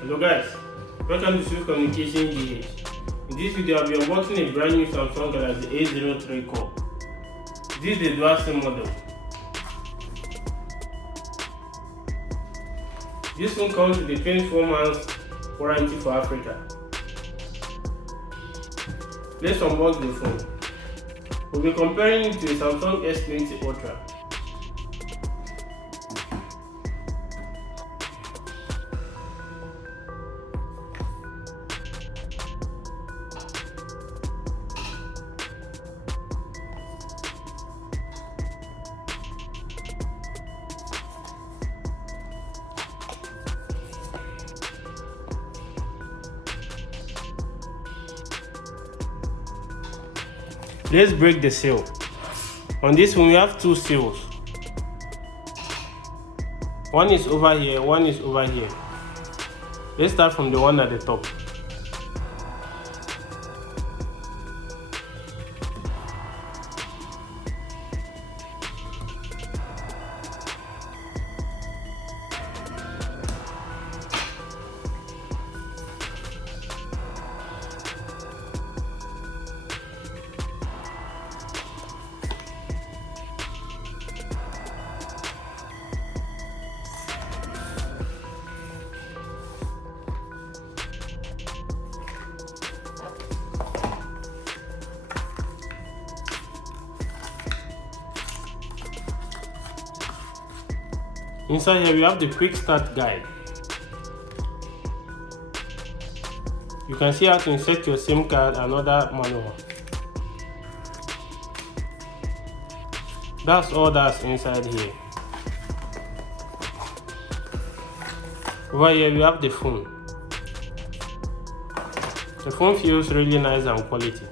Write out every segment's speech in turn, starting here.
Hello guys, welcome to Swift Communication GH. In this video I'll be unboxing a brand new Samsung Galaxy A03 Core. This is the dual SIM model. This phone comes with a 24 months warranty for Africa. Let's unbox the phone. We'll be comparing it to a Samsung S20 Ultra. Let's break the seal. On this one we have two seals. One is over here, one is over here. Let's start from the one at the top. Inside here we have the quick start guide. You can see how to insert your SIM card and other manual. That's all that's inside here. Over here we have the phone. The phone feels really nice and quality.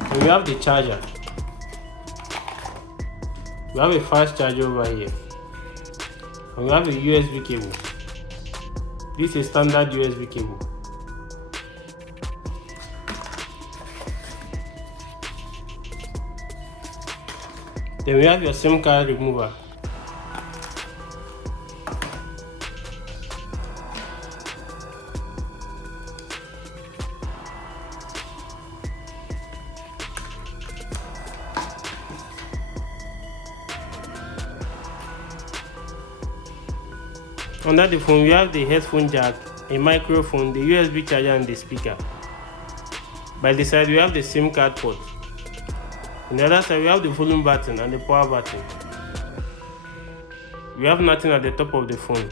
And we have the charger. We have a fast charger over here, and we have a USB cable. This is standard USB cable. Then we have your SIM card remover. Under the phone we have the headphone jack, a microphone, the USB charger and the speaker. By the side we have the SIM card port. On the other side we have the volume button and the power button. We have nothing at the top of the phone.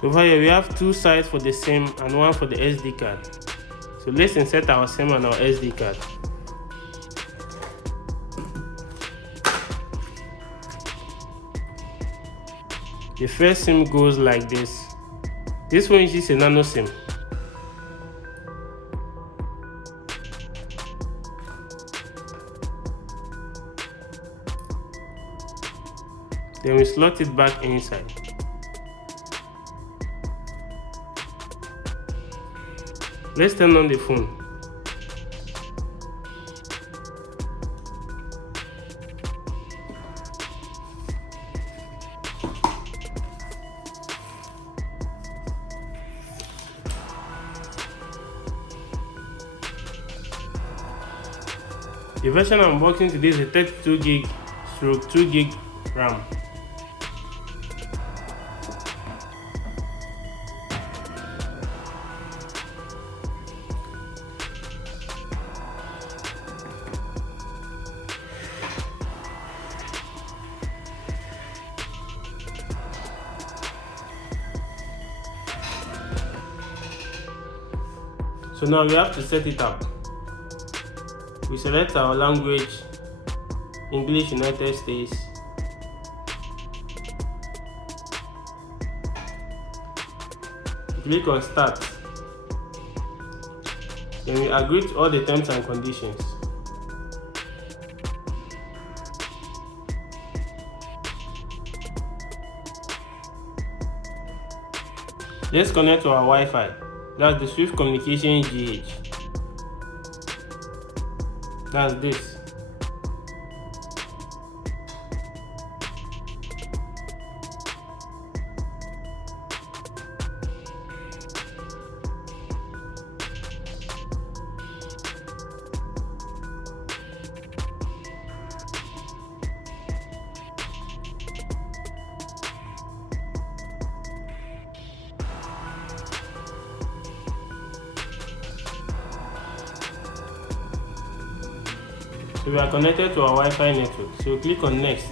So over here we have two sides for the SIM and one for the SD card. So let's insert our SIM and our SD card. The first SIM goes like this. This one is a nano SIM. Then we slot it back inside. Let's turn on the phone. The version I'm unboxing today is a 32GB/2GB RAM. So now we have to set it up. We select our language, English United States. Click on start. Then we agree to all the terms and conditions. Let's connect to our Wi-Fi. That's the Swift Communication GH. That's this. So we are connected to our Wi-Fi network. So click on next.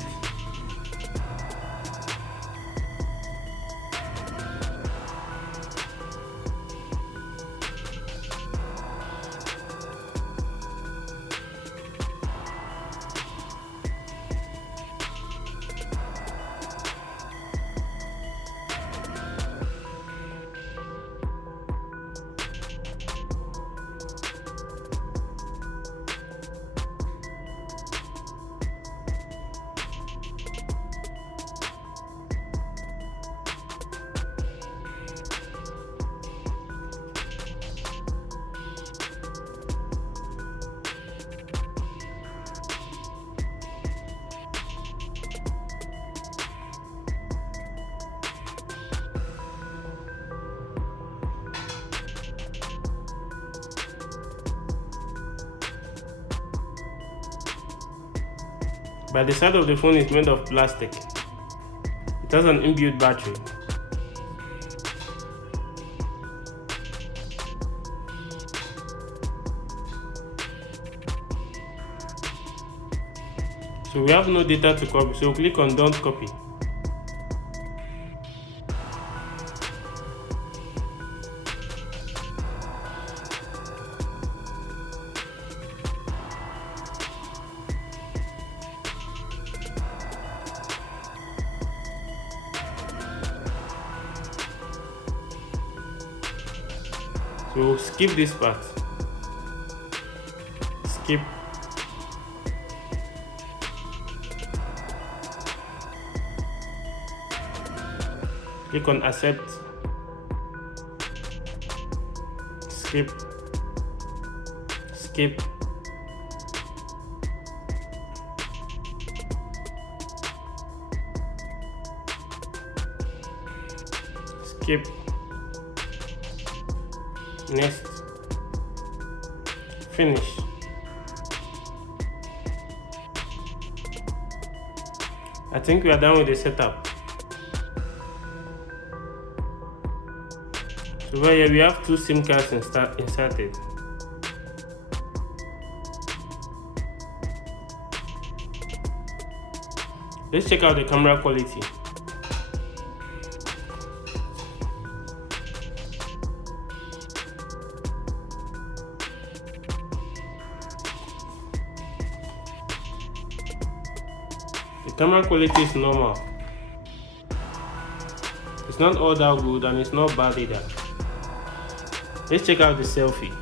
By the side of the phone is made of plastic. It has an inbuilt battery. So we have no data to copy, so click on don't copy. So skip this part. Skip. Click on accept. Skip. Skip. Skip. Next. Finish. I think we are done with the setup. So over here we have two SIM cards inserted. Let's check out the camera quality. The camera quality is normal. It's not all that good and it's not bad either. Let's check out the selfie.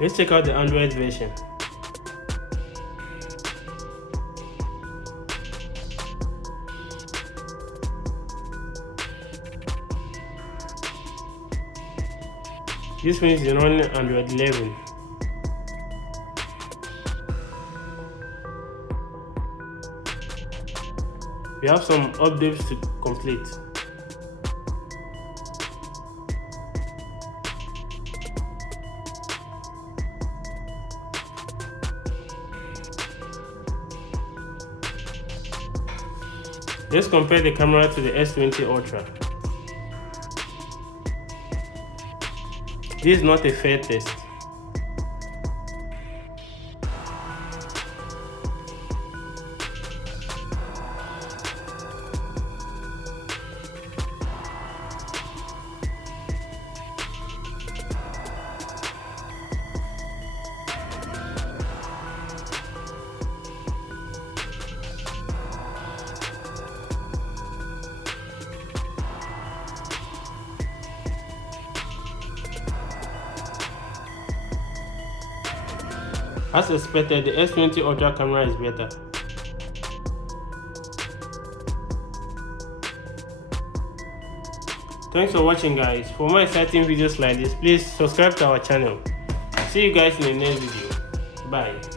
Let's check out the Android version. This means it's running Android 11. We have some updates to complete. Let's compare the camera to the S20 Ultra. This is not a fair test. As expected, the S20 Ultra camera is better. Thanks for watching, guys. For more exciting videos like this, please subscribe to our channel. See you guys in the next video. Bye.